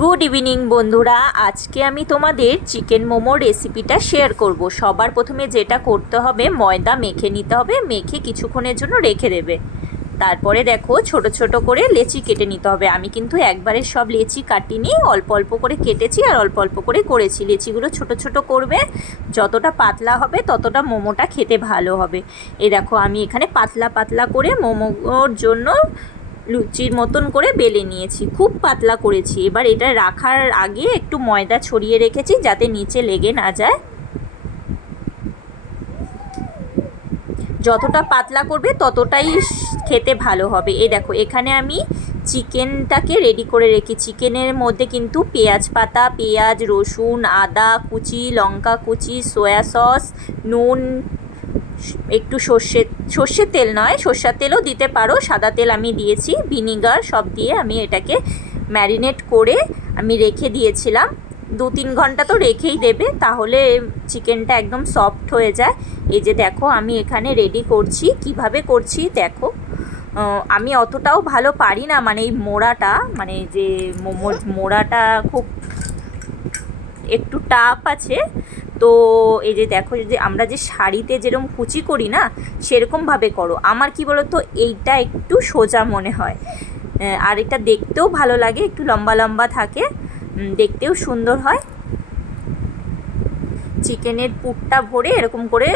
Good evening বন্ধুরা, আজকে আমি তোমাদের চিকেন মোমোর রেসিপিটা শেয়ার করব। সবার প্রথমে যেটা করতে হবে, ময়দা মেখে নিতে হবে, মেখে কিছুক্ষণের জন্য রেখে দেবে। তারপরে দেখো ছোট ছোট করে লেচি কেটে নিতে হবে। আমি কিন্তু একবারে সব লেচি কাটিনি, অল্প অল্প করে কেটেছি আর অল্প অল্প করে করেছি। লেচিগুলো ছোট ছোট করবে, যতটা পাতলা হবে ততটা মোমোটা খেতে ভালো হবে। এই দেখো আমি এখানে পাতলা পাতলা করে মোমোর জন্য লুচির মতন করে বেলে নিয়েছি, খুব পাতলা করেছি। এবার এটা রাখার আগে একটু ময়দা ছড়িয়ে রেখেছি যাতে নিচে লেগে না যায়। যতটা পাতলা করবে ততটাই খেতে ভালো হবে। এই দেখো এখানে আমি চিকেনটাকে রেডি করে রেখি। চিকেনের মধ্যে কিন্তু পেঁয়াজ পাতা, পেঁয়াজ, রসুন, আদা কুচি, লঙ্কা কুচি, সয়া সস, নুন, একটু সর্ষের তেল নয়, সর্ষের তেলও দিতে পারো, সাদা তেল আমি দিয়েছি, ভিনিগার সব দিয়ে আমি এটাকে ম্যারিনেট করে আমি রেখে দিয়েছিলাম। 2-3 ঘন্টা তো রেখেই দেবে, তাহলে চিকেনটা একদম সফট হয়ে যায়। এই যে দেখো আমি এখানে রেডি করছি, কিভাবে করছি দেখো। আমি অতটাও ভালো পারি না, মানে এই মোড়াটা, মানে যে মোমোর মোড়াটা খুব একটু টাফ আছে। তো এই যে দেখো, যে আমরা যে শাড়িতে যেরকম কুচি করি না, সেরকমভাবে করো। আমার কি বলো তো, এইটা একটু সোজা মনে হয়, আর এটা দেখতেও ভালো লাগে, একটু লম্বা লম্বা থাকে, দেখতেও সুন্দর হয়। চিকেনের পুরটা ভরে এরকম করে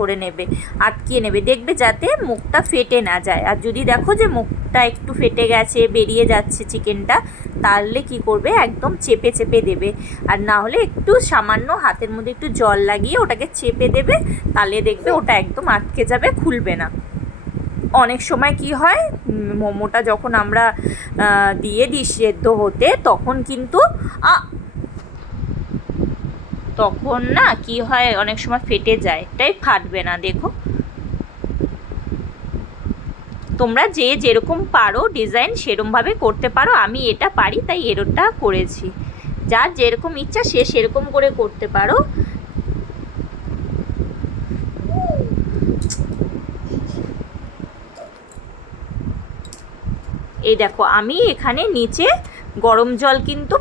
করে নেবে, আটকিয়ে নেবে, দেখবে যাতে মুখটা ফেটে না যায়। আর যদি দেখো যে মুখটা একটু ফেটে গেছে, বেরিয়ে যাচ্ছে চিকেনটা, তাহলে কি করবে, একদম চেপে চেপে দেবে। আর না হলে একটু সামান্য হাতের মধ্যে একটু জল লাগিয়ে ওটাকে চেপে দেবে, তাহলে দেখবে ওটা একদম আটকে যাবে, খুলবে না। অনেক সময় কি হয়, মোমোটা যখন আমরা দিয়ে দিই সেদ্ধ হতে, তখন কিন্তু তখন না কি হয়, অনেক সময় ফেটে যায়। তাই ফাটবে না, দেখো। তোমরা যে যেরকম পারো ডিজাইন সেরকমভাবে করতে পারো। আমি এটা পারি তাই এরটা করেছি। যার যেরকম ইচ্ছা সে সেরকম করে করতে পারো। এই দেখো আমি এখানে নিচে গরম জল কিন্তু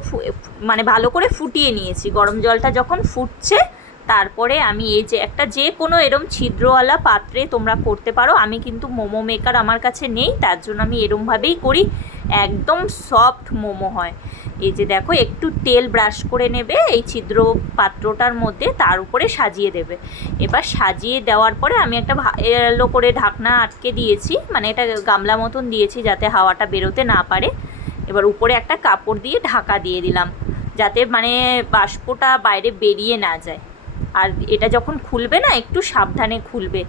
মানে ভালো করে ফুটিয়ে নিয়েছি। গরম জলটা যখন ফুটছে, তারপরে আমি এই যে একটা যে কোনো এরম ছিদ্রওয়ালা পাত্রে তোমরা করতে পারো। আমি কিন্তু মোমো মেকার আমার কাছে নেই, তার জন্য আমি এরমভাবেই করি, একদম সফট মোমো হয়। এই যে দেখো একটু তেল ব্রাশ করে নেবে এই ছিদ্র পাত্রটার মধ্যে, তার উপরে সাজিয়ে দেবে। এবার সাজিয়ে দেওয়ার পরে আমি একটা এলো করে ঢাকনা আটকে দিয়েছি, মানে এটা গামলা মতন দিয়েছি যাতে হাওয়াটা বেরোতে না পারে। এবার উপরে একটা কাপড় দিয়ে ঢাকা দিয়ে দিলাম, যাতে মানে বাষ্পটা বাইরে বেরিয়ে না যায়। আর এটা যখন খুলবে না, একটু সাবধানে খুলবে,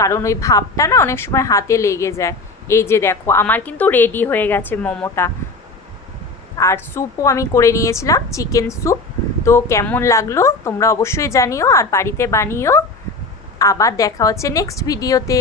কারণ ওই ভাপটা না অনেক সময় হাতে লেগে যায়। এই যে দেখো আমার কিন্তু রেডি হয়ে গেছে মোমোটা। আর স্যুপও আমি করে নিয়েছিলাম, চিকেন স্যুপ। তো কেমন লাগলো তোমরা অবশ্যই জানিও, আর বাড়িতে বানিও। আবার দেখা হচ্ছে নেক্সট ভিডিওতে।